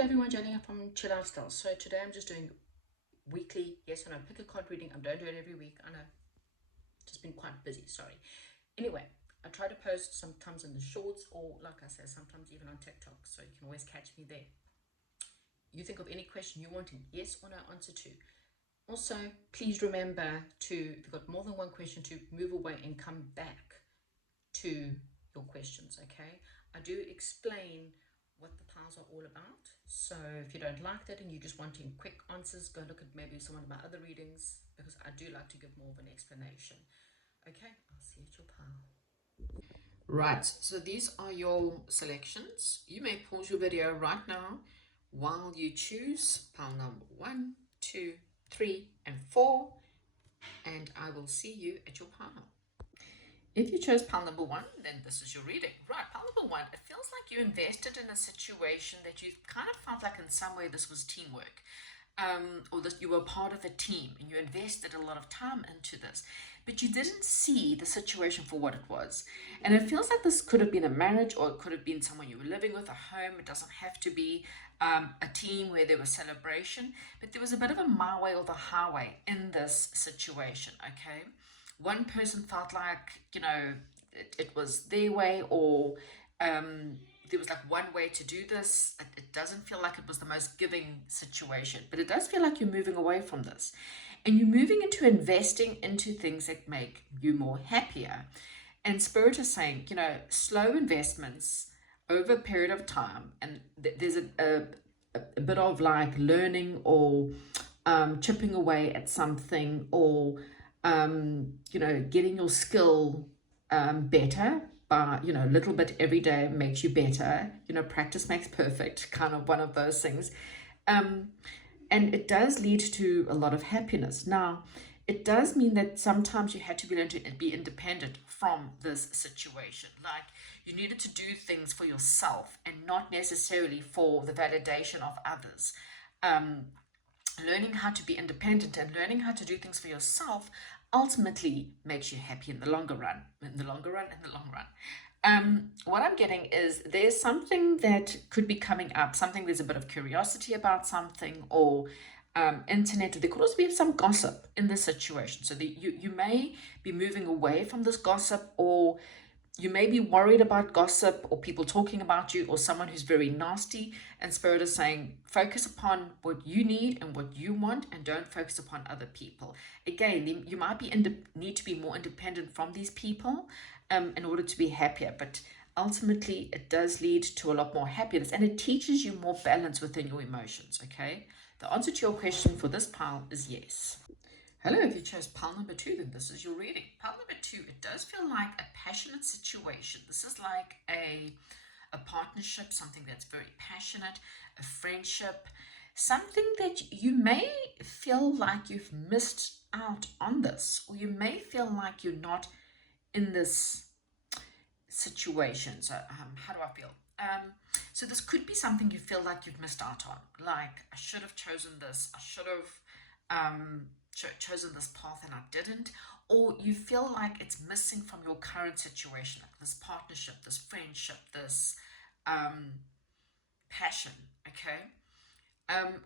Hello everyone, joining up from Chill Out Style. So today I'm just doing weekly yes or no pick a card reading. I don't do it every week. I know, just been quite busy, sorry. Anyway, I try to post sometimes in the shorts or like I said, sometimes even on TikTok. So you can always catch me there. You think of any question you want in yes or no answer to. Also, please remember to, if you've got more than one question, to move away and come back to your questions, okay? I do explain what the piles are all about. So if you don't like that and you're just wanting quick answers, go look at maybe some of my other readings because I do like to give more of an explanation. Okay, I'll see you at your pile. Right, so these are your selections. You may pause your video right now while you choose pile number 1, 2, 3, and 4, and I will see you at your pile. If you chose pile number 1, then this is your reading. Right, pile number 1, it feels like you invested in a situation that you kind of felt like in some way this was teamwork. Or that you were part of a team and you invested a lot of time into this, but you didn't see the situation for what it was. And it feels like this could have been a marriage, or it could have been someone you were living with, a home. It doesn't have to be a team where there was celebration, but there was a bit of a my way or the highway in this situation, okay? One person felt like, it was their way, or there was like one way to do this. It doesn't feel like it was the most giving situation, but it does feel like you're moving away from this and you're moving into investing into things that make you more happier. And Spirit is saying, slow investments over a period of time. And there's a bit of like learning or chipping away at something, or getting your skill better by, a little bit every day makes you better. Practice makes perfect, kind of one of those things. And it does lead to a lot of happiness. Now, it does mean that sometimes you had to be learn to be independent from this situation. Like, you needed to do things for yourself and not necessarily for the validation of others. Learning how to be independent and learning how to do things for yourself ultimately makes you happy in the longer run. What I'm getting is there's something that could be coming up, something there's a bit of curiosity about something, or internet. There could also be some gossip in this situation. So you may be moving away from this gossip, or you may be worried about gossip or people talking about you or someone who's very nasty, and Spirit is saying focus upon what you need and what you want and don't focus upon other people. Again, you might need to be more independent from these people in order to be happier, but ultimately it does lead to a lot more happiness and it teaches you more balance within your emotions, okay? The answer to your question for this pile is yes. Hello, if you chose pile number 2, then this is your reading. Pile number 2, it does feel like a passionate situation. This is like a partnership, something that's very passionate, a friendship, something that you may feel like you've missed out on this, or you may feel like you're not in this situation. So how do I feel? So this could be something you feel like you've missed out on. Like, I should have chosen this. I should have chosen this path and I didn't. Or you feel like it's missing from your current situation, like this partnership, this friendship, this passion, okay?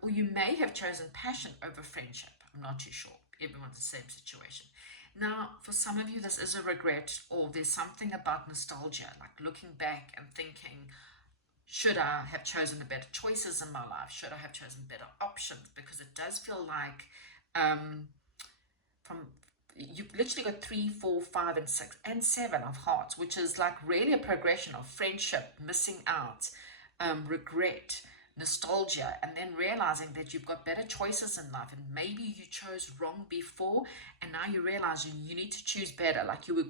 Or you may have chosen passion over friendship. I'm not too sure. Everyone's the same situation. Now, for some of you, this is a regret, or there's something about nostalgia, like looking back and thinking, should I have chosen the better choices in my life? Should I have chosen better options? Because it does feel like from you've literally got 3, 4, 5, and 6, and 7 of hearts, which is like really a progression of friendship, missing out, regret, nostalgia, and then realizing that you've got better choices in life, and maybe you chose wrong before and now you realize you need to choose better. Like you were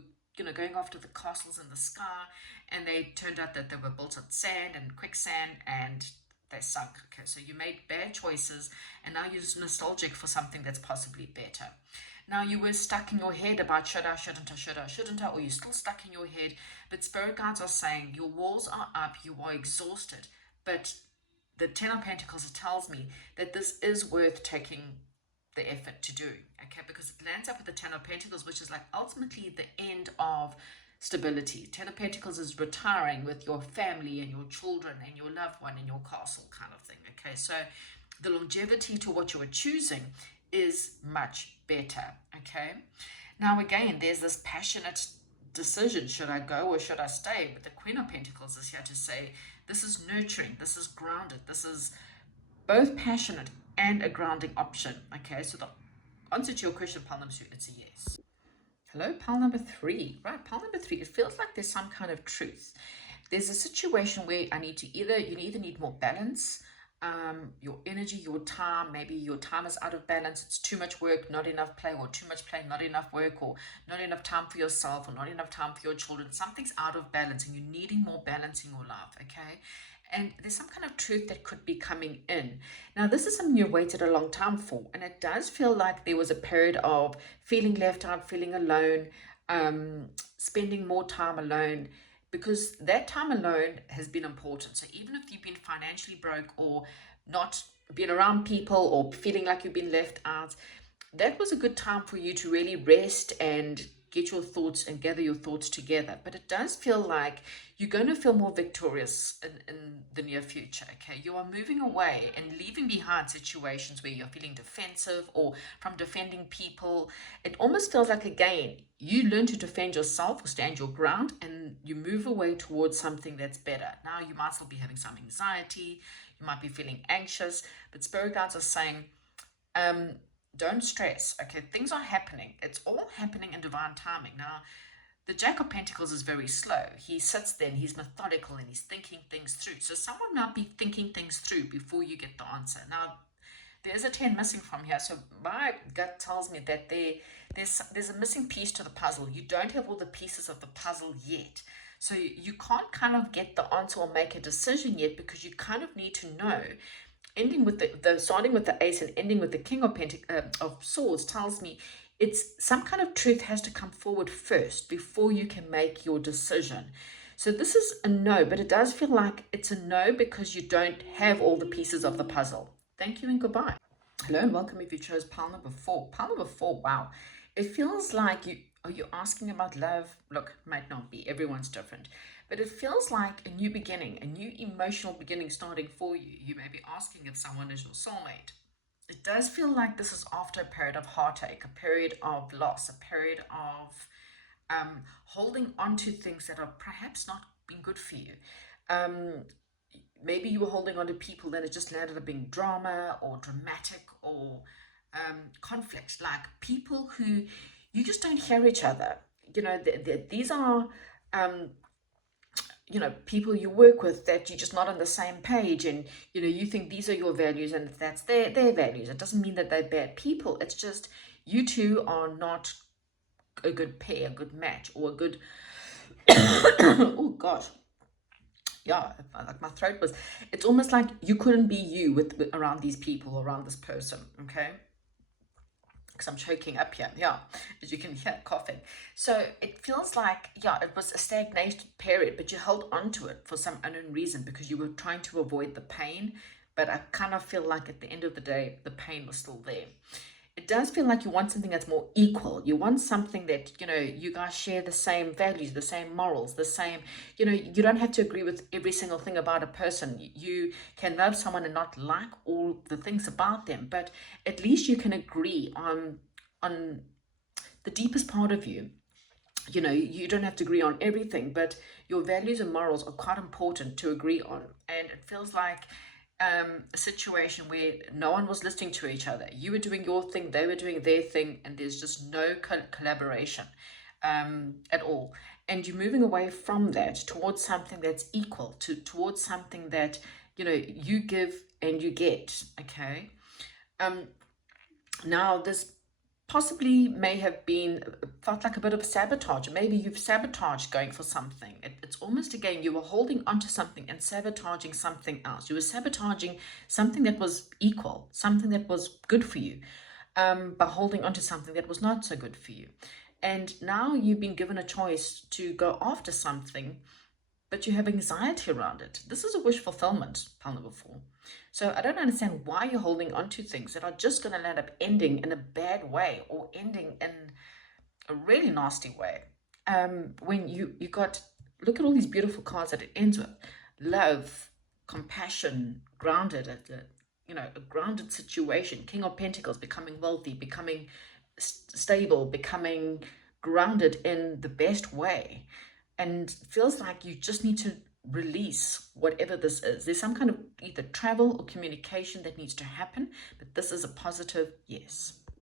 going after the castles in the sky and they turned out that they were built on sand and quicksand and they sunk. Okay, so you made bad choices and now you're nostalgic for something that's possibly better. Now you were stuck in your head about should I, shouldn't I, should I, shouldn't I, or you're still stuck in your head, but spirit guides are saying your walls are up, you are exhausted, but the Ten of Pentacles tells me that this is worth taking the effort to do, okay? Because it lands up with the Ten of Pentacles, which is like ultimately the end of stability. Ten of Pentacles is retiring with your family and your children and your loved one and your castle kind of thing. Okay, so the longevity to what you are choosing is much better. Okay, now again, there's this passionate decision. Should I go or should I stay? But the Queen of Pentacles is here to say this is nurturing, this is grounded, this is both passionate and a grounding option. Okay, so the answer to your question, pile number 2, it's a yes. Hello, pile number 3. Right, pile number 3, it feels like there's some kind of truth. There's a situation where you either need more balance, your energy, your time. Maybe your time is out of balance. It's too much work, not enough play, or too much play, not enough work, or not enough time for yourself, or not enough time for your children. Something's out of balance and you're needing more balance in your life, okay? And there's some kind of truth that could be coming in. Now, this is something you've waited a long time for, and it does feel like there was a period of feeling left out, feeling alone, spending more time alone, because that time alone has been important. So even if you've been financially broke or not been around people or feeling like you've been left out, that was a good time for you to really rest and get your thoughts and gather your thoughts together. But it does feel like you're going to feel more victorious in the near future. Okay, you are moving away and leaving behind situations where you're feeling defensive or from defending people. It almost feels like, again, you learn to defend yourself or stand your ground and you move away towards something that's better. Now you might still be having some anxiety, you might be feeling anxious, but spirit guides are saying, don't stress. Okay, things are happening. It's all happening in divine timing. Now, the Jack of Pentacles is very slow. He sits there and he's methodical and he's thinking things through. So someone might be thinking things through before you get the answer. Now, there's a 10 missing from here. So my gut tells me that there's a missing piece to the puzzle. You don't have all the pieces of the puzzle yet. So you can't kind of get the answer or make a decision yet because you kind of need to know. Ending with the starting with the ace and ending with the king of swords tells me it's some kind of truth has to come forward first before you can make your decision. So this is a no, but it does feel like it's a no because you don't have all the pieces of the puzzle. Thank you and goodbye. Hello and welcome if you chose pile number 4. Pile number 4, wow. It feels like are you asking about love? Look, might not be. Everyone's different. But it feels like a new beginning, a new emotional beginning starting for you. You may be asking if someone is your soulmate. It does feel like this is after a period of heartache, a period of loss, a period of holding on to things that are perhaps not being good for you. Maybe you were holding on to people that it just landed up being drama or dramatic or conflict, like people who you just don't hear each other. You know, these are people you work with that you're just not on the same page, and you think these are your values and that's their values. It doesn't mean that they're bad people. It's just you two are not a good pair, a good match, or a good oh gosh, yeah, like my throat was, it's almost like you couldn't be you with around these people, around this person. Okay, because I'm choking up here, yeah, as you can hear, coughing. So it feels like, yeah, it was a stagnation period, but you held on to it for some unknown reason because you were trying to avoid the pain. But I kind of feel like at the end of the day, the pain was still there. It does feel like you want something that's more equal. You want something that, you guys share the same values, the same morals, the same, you don't have to agree with every single thing about a person. You can love someone and not like all the things about them, but at least you can agree on the deepest part of you. You don't have to agree on everything, but your values and morals are quite important to agree on. And it feels like a situation where no one was listening to each other. You were doing your thing, they were doing their thing, and there's just no collaboration at all. And you're moving away from that towards something that's equal, towards something that you give and you get. Okay. Now this possibly may have been felt like a bit of sabotage. Maybe you've sabotaged going for something. It's almost, again, you were holding onto something and sabotaging something else. You were sabotaging something that was equal, something that was good for you, by holding onto something that was not so good for you. And now you've been given a choice to go after something, but you have anxiety around it. This is a wish fulfillment, pile number 4. So I don't understand why you're holding on to things that are just going to end up ending in a bad way or ending in a really nasty way. when you got, look at all these beautiful cards that it ends with: love, compassion, grounded at the, a grounded situation. King of Pentacles, becoming wealthy, becoming stable, becoming grounded in the best way. And feels like you just need to release whatever this is. There's some kind of either travel or communication that needs to happen, but this is a positive yes.